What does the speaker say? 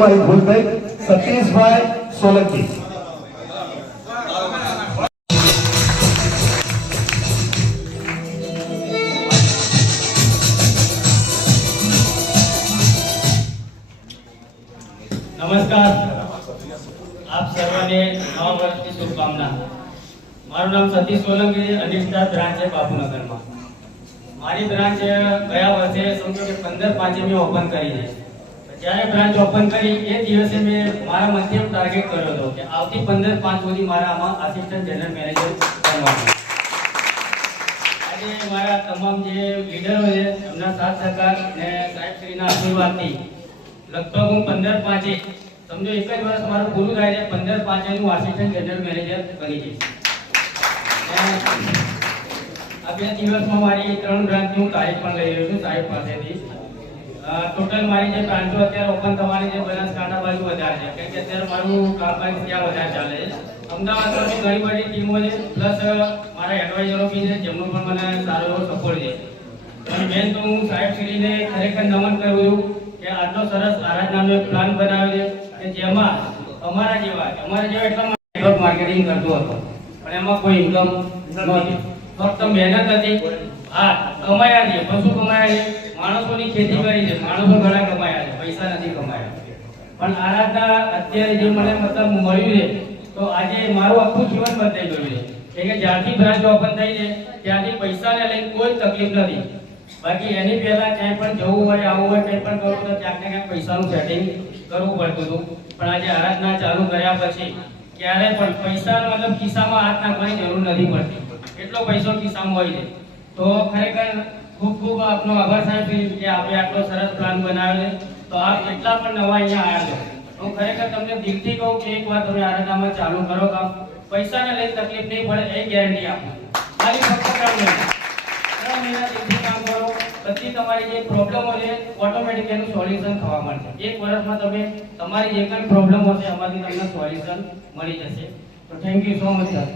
મારી ભૂલ થઈ. સતીશભાઈ સોલંકી. નમસ્કાર, આપ સર્વને નવા વર્ષની શુભકામના. મારું નામ સતીશ સોલંકી, અનિષ્ઠા બ્રાન્ચ છે બાપુનગરમાં. મારી બ્રાન્ચ ગયા વર્ષે સમજો કે 15/5 મેં ઓપન કરી છે. જ્યારે બ્રાન્ચ ઓપન કરી એ દિવસે મેં મારા મધ્યમ ટાર્ગેટ કર્યો હતો કે આવતી 15/5 સુધી મારા આમાં આસિસ્ટન્ટ જનરલ મેનેજર બનવાનું. આજે મારા તમામ જે લીડરો છે એમના સાથ સહકાર અને સાહેબશ્રીના આશીર્વાદથી લગભગ હું 15/5 સમજો એક જ વર્ષ મારું પૂરું થાય છે. 15/5 હું આસિસ્ટન્ટ જનરલ મેનેજર બની જઈશ. આ 2 દિવસમાં મારી 3 બ્રાન્ચની હું તારીખ પણ લઈ રહ્યો છું સાહેબ પાસેથી. ટોટલ મારી જે બ્રાન્ચો અત્યારે ઓપન થવાની છે બનાસકાંઠા બાજુ વધારે છે, કારણ કે અત્યારે મારું કામકાજ ત્યાં વધારે ચાલે છે. અમદાવાદમાં બી ઘણી બધી ટીમો છે, પ્લસ મારા એડવાઇઝરો બી છે જેમનો પણ મને સારો એવો સપોર્ટ છે. અને મેન તો હું સાહેબશ્રીને ખરેખર નમન કરું છું કે આટલો સરસ આરાધનાનો એક પ્લાન બનાવ્યો છે કે જેમાં અમારા જેવા એટલા નેટવર્ક માર્કેટિંગ કરતો હતો પણ એમાં કોઈ ઇન્કમ નહોતી, ફક્ત મહેનત હતી. હા, કમાયા છે, પશુ કમાયા છે, માણસોની ખેતી કરી છે, માણસો ઘણા કમાયા છે, પૈસા નથી કમાયા. પણ આરાધના અત્યારે જે મને મતલબ મળ્યું છે તો આજે મારું આખું જીવન બદલાઈ ગયું છે. કે જ્યારથી બ્રાન્ચ ઓપન થઈ છે ત્યારથી પૈસાને લઈને કોઈ તકલીફ નથી. બાકી એની પહેલા ક્યાંય પણ જવું હોય, આવવું હોય, કંઈ પણ કરવું તો ક્યાંક ને ક્યાંક પૈસાનું સેટિંગ કરવું પડતું હતું. પણ આજે આરાધના ચાલુ કર્યા પછી ક્યારેય પણ પૈસાનો મતલબ ખિસ્સામાં હાથ નાખવાની જરૂર નથી પડતી, એટલો પૈસો ખિસ્સામાં હોય છે. તો ખરેખર ખૂબ ખૂબ આપનો આભાર સાહેબ કે આપણે આટલો સરસ પ્લાન બનાવ્યો છે. તો આપ કેટલા પણ નવા અહીંયા આવ્યા છો, હું ખરેખર તમને દિલથી કહું કે એકવાર તમે આરાધનામાં ચાલુ કરો કામ, પૈસાને લઈને તકલીફ નહીં પડે એ ગેરંટી આપું. ખાલી ફક્ત 3 મહિના દિલથી કામ કરો, બધી તમારી જે પ્રોબ્લેમો છે ઓટોમેટિક એનું સોલ્યુશન થવા મળશે. 1 વર્ષમાં તમે તમારી જે કંઈ પ્રોબ્લેમ હશે એમાંથી તમને સોલ્યુશન મળી જશે. તો thank you so much sir.